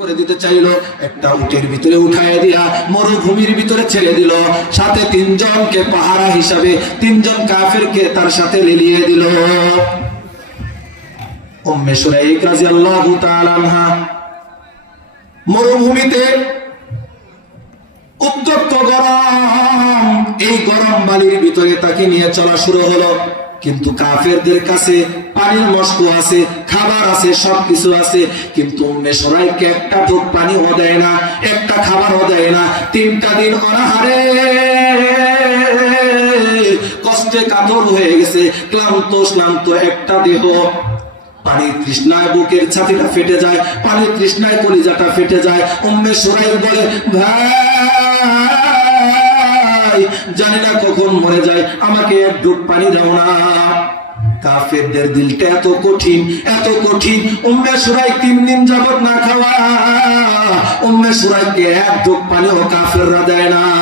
করে দিতে চাইলো, একটা উটের ভিতরে উঠায় দিয়া মরুভূমির ভিতরে ছেড়ে দিল। সাথে তিনজনকে পাহারা হিসাবে তিনজন কাফেরকে তার সাথে লিলিয়ে দিল। মরুভূমিতে উত্তপ্ত গরম, এই গরম বালির ভিতরে তাকে নিয়ে চলা শুরু হলো। কিন্তু কাফেরদের কাছে পানির মস্ক আছে, খাবার আছে, সবকিছু আছে। কিন্তু উম্মে সরাইকে একটা ঢোক পানিও দেয় না, একটা খাবারও দেয় না। তিনটা দিন অনাহারে কষ্টে কাতর হয়ে গেছে, ক্লান্ত ক্লান্ত একটা দেহ। পানির তৃষ্ণায় বুকের ছাতিটা ফেটে যায়, পানির তৃষ্ণায় কলিজাটা ফেটে যায়। উম্মে সুরাইল বলে, ভাই জানি না কখন মরে যায়, আমাকে এক ডুব পানি দাও না। কাফেরদের দিলটা এত কঠিন এত কঠিন। উম্মে সুরাই তিন দিন যাবত না খাওয়া। উম্মে সুরাইকে এক ডুব পানিও কাফেররা দেয় না।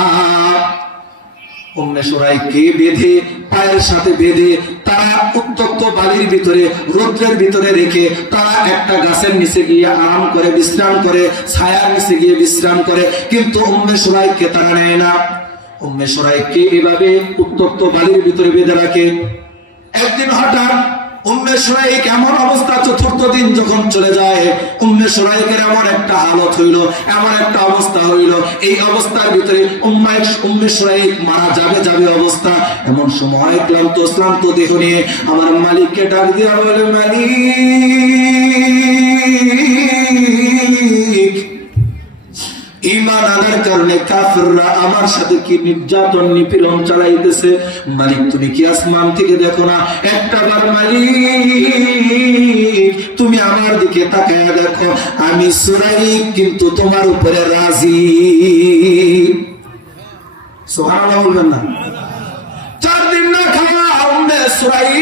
বিশ্রাম করে, ছায়ার নিচে গিয়ে বিশ্রাম করে। কিন্তু উম্মে সুরাইকে তারা নেয় না। উম্মে এভাবে উত্তপ্ত বালির ভিতরে বেঁধে রাখে। একদিন হঠাৎ এমন একটা অবস্থা এই অবস্থার ভিতরে মারা যাবে যাবে অবস্থা। এমন সময় ক্লান্ত, শ্রান্ত দেহ নিয়ে আমার মালিককে ডাক দিয়া বলে, মালিক! কাফেররা আমার সাথে কি নির্যাতন, নিপীড়ন চালাইতেছে? মালিক, তুমি কি আসমান থেকে দেখো না? একটা মালিক, তুমি আমার দিকে তাকায় দেখো। আমি সুরাই কিন্তু তোমার উপরে রাজি। সোহানা বলবেন না? চার দিন না খাওয়া সুরাই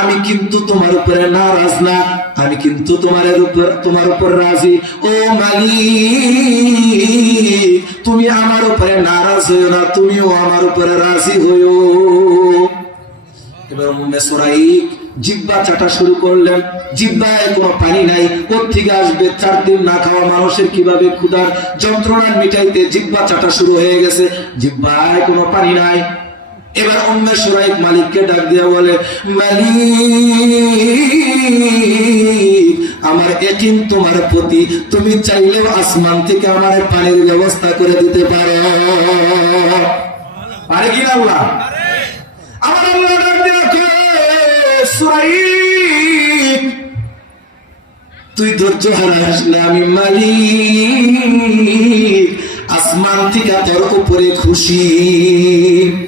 আমি কিন্তু তোমার উপরে নারাজ না, আমি কিন্তু তোমার উপর তোমার উপর রাজি। ও মালিক, তুমি আমার উপরে নারাজ হইও না, তুমিও আমার উপরে রাজি হইও। জিব্বা চাটা শুরু হয়ে গেছে। জিব্বায় কোনো পানি নাই। এবার অন্য সুরাই মালিককে ডাক দিয়া বলে, মালিক, আমার একিন তোমার প্রতি, তুমি চাইলেও আসমান থেকে আমার পানির ব্যবস্থা করে দিতে পারো। পারে কি আল্লাহ? তুই ধৈর্য হারাস না, আমি মালিক। আসমান থেকে তোর উপরে খুশি।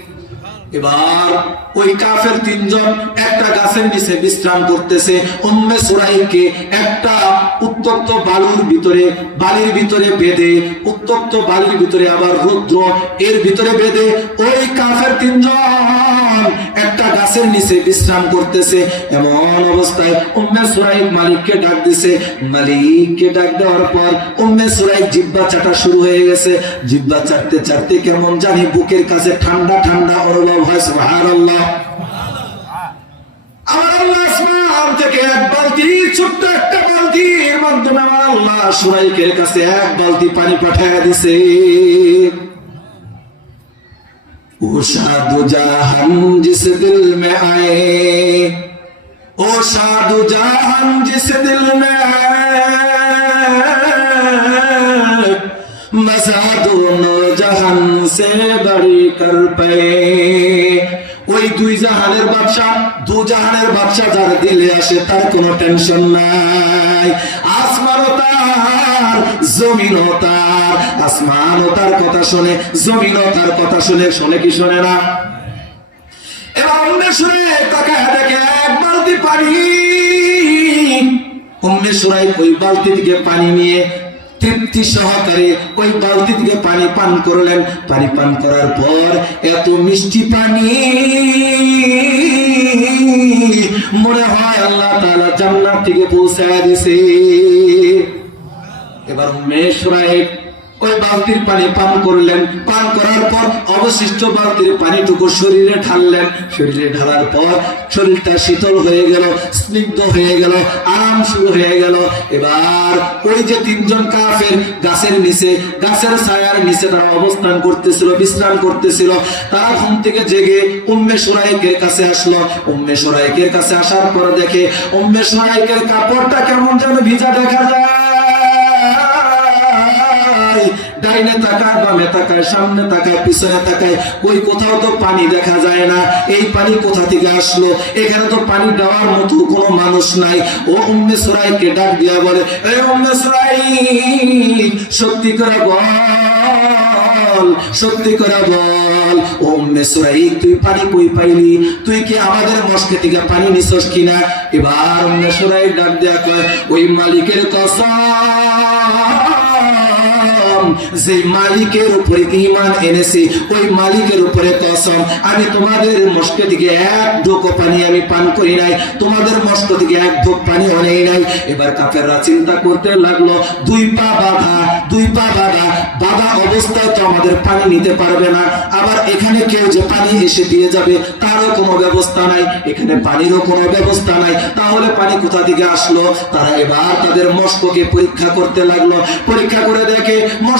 এবার ওই কাফের তিনজন একটা গাছের নিচে বিশ্রাম করতেছে। উম্মে সুরাইকে একটা উত্তপ্ত বালুর ভিতরে, বালির ভিতরে বেঁধে, উত্তপ্ত বালির ভিতরে আবার রুদ্র এর ভিতরে বেঁধে ওই কাফের তিনজন গাছের নিচে বিশ্রাম করতেছে। এমন অবস্থায় উম্মে সুরাইক মালিককে ডাক দিছে। মালিককে ডাক দেওয়ার পর উম্মে সুরাইক জিব্বা চাটা শুরু হয়ে গেছে। জিব্বা চাটতে চাটতে কেমন জানি বুকের কাছে ঠান্ডা ঠান্ডা অনুভব হয়, সুবহানাল্লাহ। আমার আল্লাহ আসমান থেকে এক বালতি, ছোট্ট একটা বালতির মাধ্যমে আমার আল্লাহ সুরাইকের কাছে এক বালতি পানি পাঠায় দিছে। ओ साधु जहान जिस दिल में आए ओ साधु जहान जिस दिल में आए मसा दोनों जहान से बड़ी कर पे ওই দুই জাহানের বাদশা দু জাহানের বাদশা যার দিলে আসে তার কোনো টেনশন নাই আসমানও তার, জমিনও তার। আসমানও তার কথা শুনে, জমিনও তার কথা শুনে কি না? এবার শুনে তাকে দেখে এক বালতি পানি। ওই বালতি থেকে পানি নিয়ে তৃপ্তি সহকারে ওই বালতি থেকে পানি পান করলেন। পানি পান করার পর এত মিষ্টি পানি মনে হয় আল্লাহ তাআলা জান্নাত থেকে পৌঁছায় দিছে। এবার মেষরা ওই বালতির পানি পান করলেন। পান করার পর অবশিষ্ট বালতির পানিটুকু শরীরে ঢাললেন। শরীরে ঢালার পর শরীরটা শীতল হয়ে গেল, স্নিগ্ধ হয়ে গেল, আরাম শুরু হয়ে গেল। এবার ওই যে তিনজন কাফের গাছের নিচে, গাছের ছায়ার নিচে তারা অবস্থান করতেছিল, বিশ্রাম করতেছিল। তারা ঘুম থেকে জেগে উম্মে কাছে আসলো। উম্মে কাছে আসার পর দেখে, উম্মে কাপড়টা কেমন যেন ভিজা দেখা যায়। ডাইনে তাকায়, বামে তাকায়, সামনে তাকায়, পিছনে তাকায়, ওই কোথাও তো পানি দেখা যায় না। এই পানি কোথা থেকে আসলো? এখানে তো পানি দেওয়ার মতো কোনো মানুষ নাই। ও উম্মে সরাইকে ডাক দিয়া বলে, এ উম্মে সরাই সত্যি করে বল, সত্যি করে বল। উম্মে সরাই তুই পানি কই পাইলি? তুই কি আমাদের মস্কে থেকে পানি নিছস কিনা? এবার উম্মে সরাই ডাক দেয়া কয়, ওই মালিকের কসম যে মালিকের উপরে ইমান এনেছি, ওই মালিকের উপরে কসম। আমি তোমাদের মস্কে থেকে এক ঢোক পানি আমি পান করি নাই, তোমাদের মস্ক থেকে এক ঢোক পানি নেই নাই। এবার কাফেররা চিন্তা করতে লাগল, দুই পা বাধা, দুই পা বাধা বাধা অবস্থায় তো আমাদের পানি নিতে পারবে না। আবার এখানে কেউ যে পানি এসে দিয়ে যাবে, তারও কোনো ব্যবস্থা নাই। এখানে পানিরও কোনো ব্যবস্থা নাই। তাহলে পানি কোথা থেকে আসলো? তারা এবার তাদের মস্ককে পরীক্ষা করতে লাগল। পরীক্ষা করে দেখে মস্ক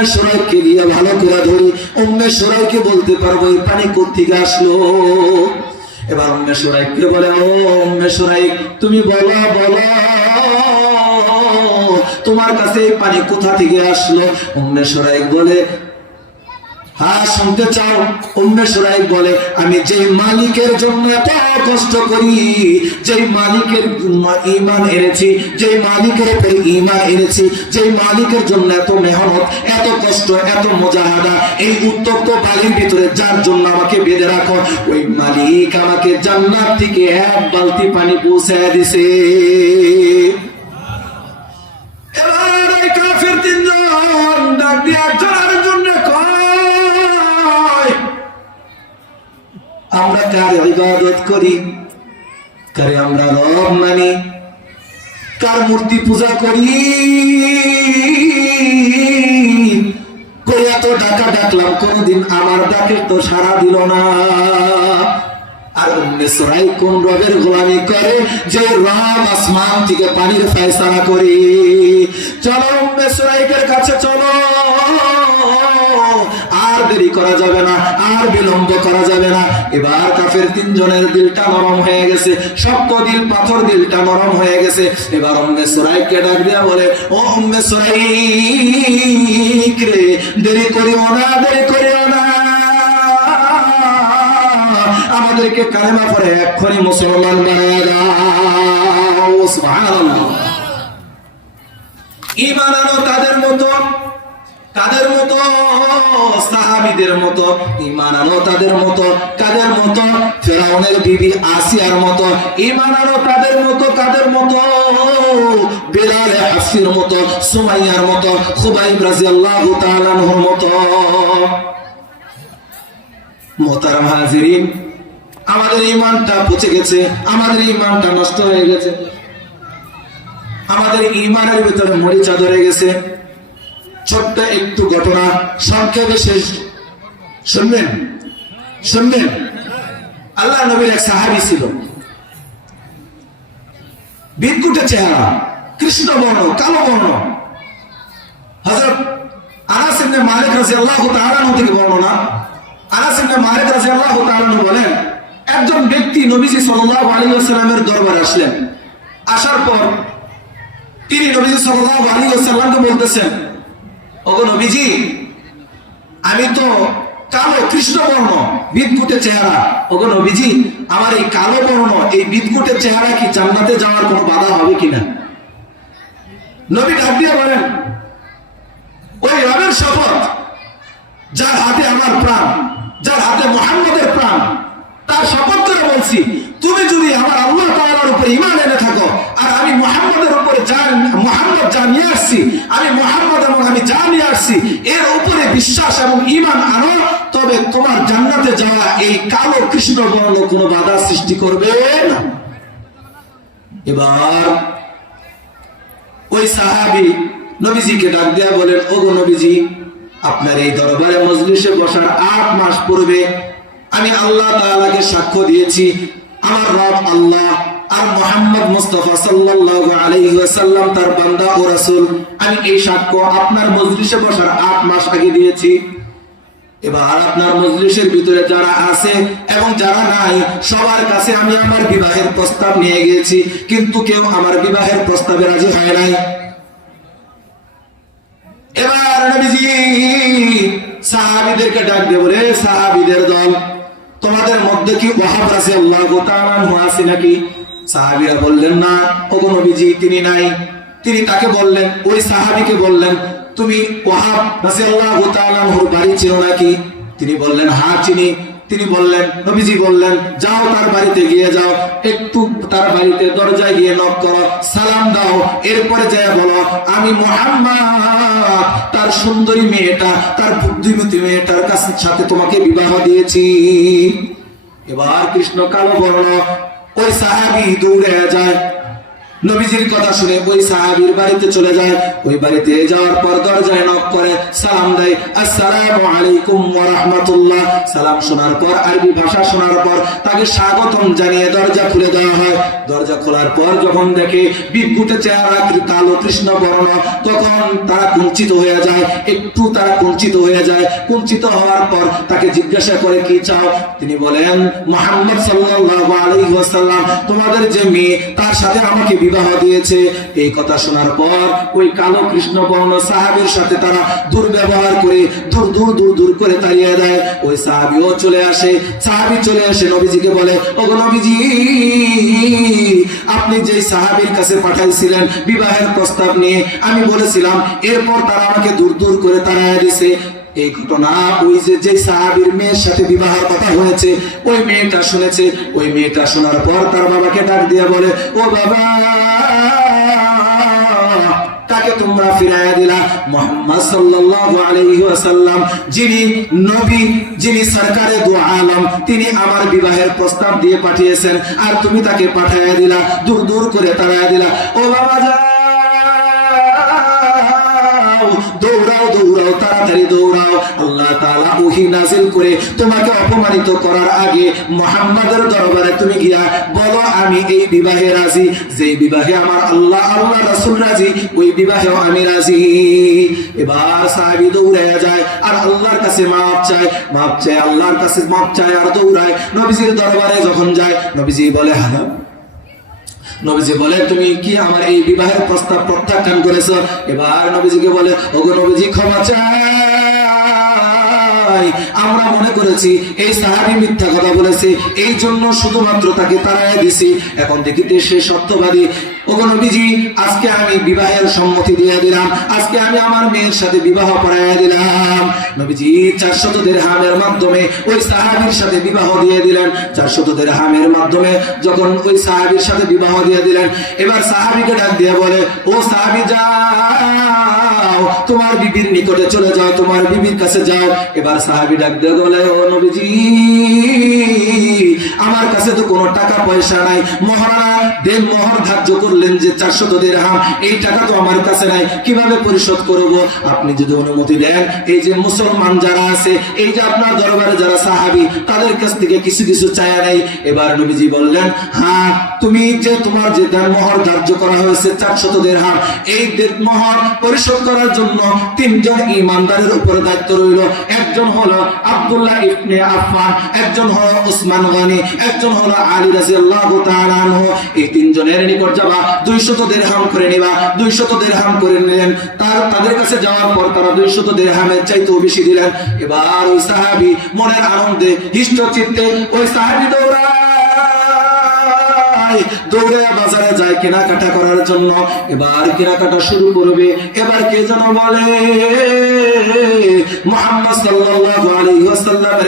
অন্যের সরাইকে গিয়ে ভালো করে ধরি, অন্যের সরাইকে বলতে পারব, এই পানি কোথেকে আসলো? এবার অন্য সরাইকে বলে, ও অন্যের সরাই, তুমি বলো বলো, তোমার কাছে এই পানি কোথা থেকে আসলো? অন্য সরাই বলে হ্যাঁ শুনতে চাও অন্য সুরাই বলে, আমি যে মালিকের জন্য এত কষ্ট করি যে মালিকের ইমান এনেছি যে মালিকের উপরে ইমান এনেছি যে মালিকের জন্য এত মেহনত, এত কষ্ট, এত মজাহাদা এই উত্তপ্ত বালির ভিতরে যার জন্য আমাকে বেঁধে রাখো, ওই মালিক আমাকে জান্নাত থেকে এক বালতি পানি পৌঁছায় দিছে করি? কারে আমরা রব মানি? কার মূর্তি পূজা করি? ডাকা ডাকলাম, কোনদিন আমার ডাকে তো সারা দিল না। আর কোন রবের করে যে থেকে পানির চলো কাছে চলো। করা যাবে না, আর বিলম্ব করা যাবে না। এবার কাফের তিনজনের দিলটা নরম হয়ে গেছে, শক্ত দিল, পাথর দিলটা নরম হয়ে গেছে। এবার অম্মে সরাইকে ডাক দিয়া বলে, ও অম্মে সরাই রে, দেরি করিও না, দেরি করিও না। আমাদেরকে কালেমা পরে এক্ষুনি মুসলমান বানায় দাও, সুবহানাল্লাহ। ঈমান আনো তাদের মতো তাদের মতো। সাহাবিদের মতো ইমান আনো তাদের মতো, কাদের মতো? ফেরাউনের বিবি আসিয়ার মতো ইমান আনো তাদের মতো, কাদের মতো? বেলাল হাফসির মতো, সুমাইয়ার মতো, খুবাইব রাদিয়াল্লাহু তাআলা আনহুর মতো। মোহতারাম হাজিরিন, আমাদের ইমানটা পচে গেছে, আমাদের ইমানটা নষ্ট হয়ে গেছে। আমাদের ইমানের ভিতরে মরিচা ধরে গেছে। ছোট্ট একটু ঘটনা, সংক্ষেপে শেষ শুনবেন শুনবেন আল্লাহ নবীর এক সাহাবি ছিল। বিদ্যুটের চেহারা। কৃষ্ণ বর্ণ, কালো বর্ণ। হজরত আনাস ইবনে মালিক রাদিয়াল্লাহু তাআলা থেকে বর্ণনা। আনাস ইবনে মালিক রাদিয়াল্লাহু তাআলা বলেন, একজন ব্যক্তি নবীজি সাল্লাল্লাহু আলাইহি ওয়াসাল্লামের দরবারে আসলেন। আসার পর তিনি নবীজি সাল্লাল্লাহু আলাইহি ওয়াসাল্লামকে বলতেছেন, ওগো নবীজি, আমি তো কালো কৃষ্ণবর্ণ বিদকুটের চেহারা। ওগো নবীজি, আমার এই কালো বর্ণ, এই বিদকুটের চেহারা কি জান্নাতে যাওয়ার কোনো বাধা হবে কিনা? নবী ডাক দিয়ে বলেন, ওই রবের শপথ, যার হাতে আমার প্রাণ, যার হাতে মোহাম্মদের প্রাণ, তার শপথ করে বলছি, তুমি যদি আমার আল্লাহ তাআলার উপরে ইমান এনে থাকো, আর আমি মুহাম্মদের উপরে যা মুহাম্মদ যা নিয়ে আসছি। আমি মুহাম্মদ এবং আমি যা নিয়ে আসছি, এর উপরে বিশ্বাস এবং ঈমান আনো, তবে তোমার জান্নাতে যাওয়া এই কালো কৃষ্ণ বর্ণ কোনো বাধা সৃষ্টি করবে না। এবার ওই সাহাবি নবীজিকে ডাক দেয়া বলেন, ওগো নবীজি, আপনার এই দরবারে মজলিসে বসার আট মাস পূর্বে আমি আল্লাহ তাআলাকে সাক্ষ্য দিয়েছি। আমার রব আল্লাহ আর মোহাম্মদ মুস্তাফা সাল্লাল্লাহু আলাইহি ওয়াসাল্লাম, তার বান্দা ও রাসূল, আমি এই সাক্ষ্য আপনার মজলিসে বসার আট মাস আগে দিয়েছি। এবার আপনার মজলিসের ভিতরে যারা আছে এবং যারা নাই, সবার কাছে আমি আমার বিবাহের প্রস্তাব নিয়ে গিয়েছি, কিন্তু কেউ আমার বিবাহের প্রস্তাবে রাজি হয় নাই। এবার নবীজি সাহাবীদেরকে ডাক দেব রে সাহাবীদের দল, তোমাদের মধ্যে কি ওয়াহাব রাদিয়াল্লাহু তাআলা আছে নাকি? সাহাবীরা বললেন, না, ওগো নবীজি, তিনি নাই। তিনি তাকে বললেন? ওই সাহাবীকে বললেন, তুমি ওয়াহাব রাদিয়াল্লাহু তাআলার বাড়ি চেনো নাকি? তিনি বললেন হ্যাঁ চিনি। তিনি বললেন, নবীজি বললেন, যাও তার বাড়িতে গিয়ে যাও, একটু তার বাড়িতে দরজায় গিয়ে নক করো, সালাম দাও, এরপরে যায় বলো, আমি মোহাম্মদ, তার সুন্দরী মেয়েটা, তার বুদ্ধিমতী মেয়েটার কাছে, সাথে তোমাকে বিবাহ দিয়েছি। এবার কৃষ্ণ কালো বর্ণ ওই সাহাবি দৌড়ে যায় নবীজির কথা শুনে ওই সাহাবীর বাড়িতে চলে যায়। ওই বাড়িতে যাওয়ার পর দরজায় নক করে, সালাম দেয়, আসসালামু আলাইকুম ওয়া রাহমাতুল্লাহ। সালাম শোনার পর, আরবি ভাষা শোনার পর তাকে স্বাগতম জানিয়ে দরজা খুলে দেওয়া হয়। দরজা খোলার পর যখন দেখে বিদ্যুতে চেহারা কালো কৃষ্ণ বর্ণ, তখন তারা কুঞ্চিত হয়ে যায়, একটু তারা কুঞ্চিত হয়ে যায়। কুঞ্চিত হওয়ার পর তাকে জিজ্ঞাসা করে, কি চাও? তিনি বলেন, মোহাম্মদ সাল্লাল্লাহু আলাইহি ওয়াসাল্লাম, তোমাদের যে মেয়ে, তার সাথে আমাকে বিবাহ দিয়েছে। এই কথা শোনার পর ওই কালো সাথে তারা দুর্ব্যবহার করে দূর দূর দূর দূর করে তাড়িয়ে দেয়। ওই সাহাবীও চলে আসে। সাহাবী চলে আসে, নবীজিকে বলে, ওগো নবীজি, আপনি যে সাহাবীর কাছে পাঠাইছিলেন বিবাহের প্রস্তাব নিয়ে, আমি বলেছিলাম, এরপর তারা আমাকে দূর দূর করে তাড়াইয়া দিছে। এই ঘটনা ওই যে যে সাহাবীর মেয়ের সাথে বিবাহের কথা হয়েছে, ওই মেয়েটা শুনেছে। ওই মেয়েটা শোনার পর তার বাবাকে ডাক দিয়ে বলে, ও বাবা যিনি নবী, যিনি তিনি আমার বিবাহের প্রস্তাব দিয়ে পাঠিয়েছেন, আর তুমি তাকে পাঠাইয়া দিলা, দূর দূর করে তাড়াইয়া দিলা। ও বাবা, যাও। তাড়াতাড়ি দৌড়াও। আল্লাহ তাআলা ওহী নাজিল করে তোমাকে অপমানিত করার আগে মুহাম্মাদের দরবারে তুমি গিয়া বলো, আমি এই বিবাহে রাজি। যে বিবাহে আমার আল্লাহ আল্লাহ রাসূল রাজি, ওই বিবাহেও আমি রাজি। এবার সাহাবী দৌড়ায়া যায়, আর আল্লাহর কাছে মাপ চায় মাপ চায়, আল্লাহর কাছে মাপ চায় আর দৌড়ায়। নবীজির দরবারে যখন যায়, নবীজি বলে হ্যাঁ নবীজি বলে, তুমি কি আমার এই বিবাহের প্রস্তাব প্রত্যাখ্যান করেছ? এবার নবীজিকে বলে, ওগো নবীজি, ক্ষমা চাই আমরা মনে করেছি, এই সাহাবী মিথ্যা কথা বলেছে, এই জন্য শুধুমাত্র তাকে তাড়ায় দিছি। এখন দেখিতে সে সত্যবাদী। আজকে আমি বিবাহের সম্মতি দিয়ে দিলাম। আজকে আমি আমার মেয়ের সাথে বিবাহ পড়াইয়া দিলাম। নবীজি চারশত হামের মাধ্যমে ওই সাহাবীর সাথে বিবাহ দিয়ে দিলেন। চারশত হামের মাধ্যমে যখন ওই সাহাবীর সাথে বিবাহ দিয়ে দিলেন, এবার সাহাবীকে ডাক দিয়ে বলে, ও সাহাবী যাও, তোমার বিবির নিকটে চলে যাও, তোমার বিবির কাছে যাও। এবার সাহাবি ডাক দিয়ে বলে, ও নবীজি আমার কাছে তো কোনো টাকা পয়সা নাই। মহারানা, দেন মোহর ধার্য করলেন যে চারশো চারশত দেড়হাম এই টাকা তো আমার কাছে নাই। কীভাবে পরিশোধ করব? আপনি যদি অনুমতি দেন, এই যে মুসলমান যারা আছে, এই যে আপনার দরবারে যারা সাহাবি, তাদের কাছ থেকে কিছু কিছু চায়া নেই। এবার নবীজি বললেন হ্যাঁ তুমি যে তোমার যে দেন মোহর ধার্য করা হয়েছে, চারশত দেড়হাম এই দেড় মোহর পরিশোধ করার জন্য তিনজন ইমানদারের উপরে দায়িত্ব রইল। একজন হলো আব্দুল্লাহ ইবনে আফফান, একজন হলো উসমান গনি। একজন হলো আলী রাজি তাআলা আনহু। এই তিনজনের নিকট যাবা 200 দেড়হাম করে নিবা 200 দেড়হাম করে নিলেন। তার, তাদের কাছে যাওয়ার পর তারা 200 দেড়হামের চাইতেও বেশি দিলেন। এবার ওই সাহাবী মনের আনন্দে হিষ্ট চিত্তে ওই সাহাবি সাহাবী দৌড়ায় দৌড়ে বাজারে যায় কেনাকাটা করার জন্য। এবার কেনাকাটা শুরু করবে। এবার কে যেন বলে?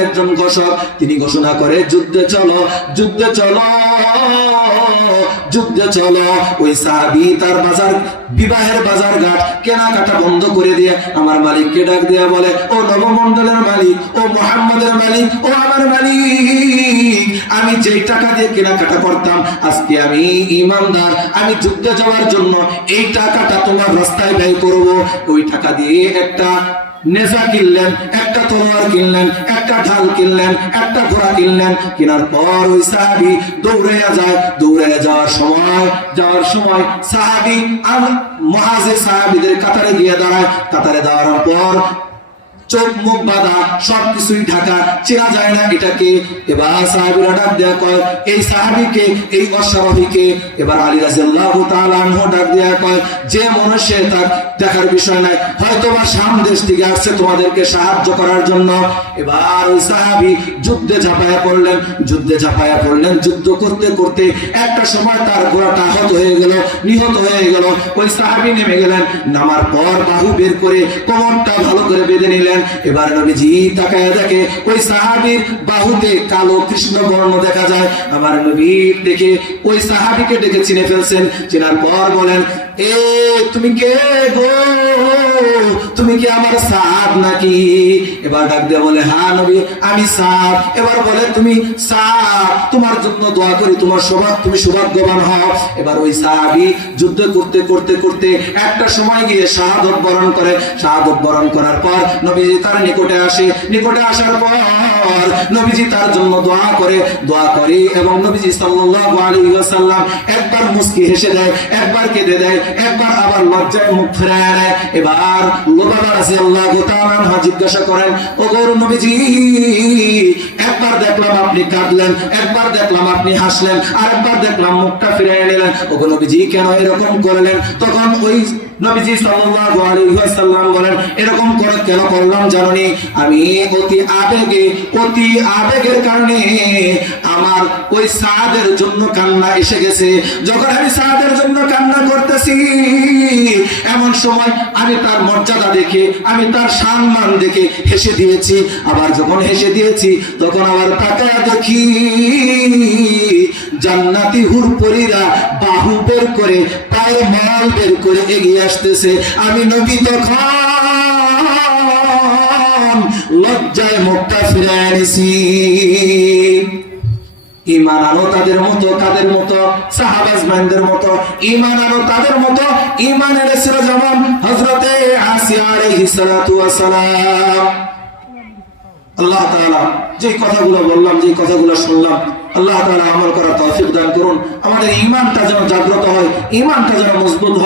একজন ঘোষক। তিনি ঘোষণা করে, যুদ্ধে চলো যুদ্ধে চলো। যুদ্ধে চলো। ওই সাহাবি তার বাজার, বিবাহের বাজার ঘাট, কেনাকাটা বন্ধ করে দিয়ে আমার মালিককে ডাক দিয়া বলে, ও নবমন্ডলের মালিক, ও মোহাম্মদের মালিক, ও আমার মালিক, আমি যেই টাকা দিয়ে কেনাকাটা করতাম, আজকে আমি ইমানদার, আমি যুদ্ধে যাওয়ার জন্য এই টাকাটা তোমার রাস্তায় ব্যয় করব। ওই টাকা দিয়ে একটা নেজা কিনলেন, একটা তলোয়ার কিনলেন, একটা ঢাল কিনলেন, একটা ঘোড়া কিনলেন, কেনার পর ওই সাহাবি দৌড়ে যায়। দৌড়ে যাওয়ার সময় যাওয়ার সময় সাহাবি আর মহাজের সাহাবিদের কাতারে গিয়ে দাঁড়ায়। কাতারে দাঁড়ানোর পর চোখ, মুখ বাঁধা, সবকিছুই ঢাকা। চেনা যায় না এটাকে। এবার সাহাবিরা ডাক দেয়া কয়, এই সাহাবিকে, এই অস্বাভাবিকে এবার আলী রাজিয়াল্লাহু তাআলা ডাক দেয়া কয়, যে মনুষ্য তার দেখার বিষয় নাই, হয়তো বা শাম দেশ থেকে আসছে তোমাদেরকে সাহায্য করার জন্য। এবার ওই সাহাবি যুদ্ধে ঝাঁপায়া পড়লেন, যুদ্ধে ঝাঁপায়া পড়লেন, যুদ্ধ করতে করতে একটা সময় তার ঘোড়াটা আহত হয়ে গেল, নিহত হয়ে গেল। ওই সাহাবি নেমে গেলেন, নামার পর বাহু বের করে কোমরটা ভালো করে বেঁধে নিলেন। এবার নবীজি তাকায় দেখে, ওই সাহাবীর বাহুতে কালো কৃষ্ণ বর্ণ দেখা যায়। আমার নবীর দেখে, ওই সাহাবিকে ডেকে চিনে ফেলছেন। চেনার পর বলেন এ, তুমি কে গো? তুমি কি আমার নাকি? এবার ডাক দিয়ে বলে হ্যাঁ নবী, আমি এবার বলে, তুমি তোমার জন্য দোয়া করি, তোমার তুমি সৌভাগ্যবান হও। এবার ওই সাহাবি যুদ্ধ করতে করতে করতে একটা সময় গিয়ে শাহাদত বরণ করে। শাহাদত বরণ করার পর নবীজি তার নিকটে আসে। নিকটে আসার পর নবীজি তার জন্য দোয়া করে। দোয়া করে এবং নবীজি সাল্লাল্লাহু একবার মুস্কি হেসে দেয়, একবার কেঁদে দেয়। একবার আবার লজ্জায় মুখ ফেরায় নেয় এবার লোবাবার আছে আল্লাহ তাআলা হা জিজ্ঞাসা করেন ও গৌর নবীজি, একবার দেখলাম আপনি কাঁদলেন, একবার দেখলাম আপনি হাসলেন আর একবার দেখলাম মুখটা ফিরিয়ে নিলেন। ও নবীজি, কেন এরকম করলেন? তখন ওই নবীজি সাল্লাল্লাহু আলাইহি ওয়াসাল্লাম বলেন, এরকম করে কেন করলাম জানি আমি অতি আবেগে, অতি আবেগের কারণে আমার ওই সাদের জন্য কান্না এসে গেছে। যখন আমি সাদের জন্য কান্না করতেছি, এমন সময় আমি তার মর্যাদা দেখে, আমি তার সম্মান দেখে হেসে দিয়েছি। আবার যখন হেসে দিয়েছি, তখন আবার তাকায় দেখি, জান্নাতি হুরপরিরা বাহু বের করে পায়ে মাল বের করে এগিয়ে আসতেছে। আমি নবী তখন লজ্জায় মুখটা ফিরে আনিছি। ইমান আনো তাদের মতো, কাদের মতো? সাহাবাজমানদের মতো। ইমান তাদের মতো। যেমন হজরতে আল্লাহ তাআলা যে কথাগুলো বললাম যে কথাগুলো শুনলাম আল্লাহ তালা আমল করার তৌফিক দান করুন। আমাদের ইমানটা যেন জাগ্রত হয় ইমানটা যেন মজবুত হয়।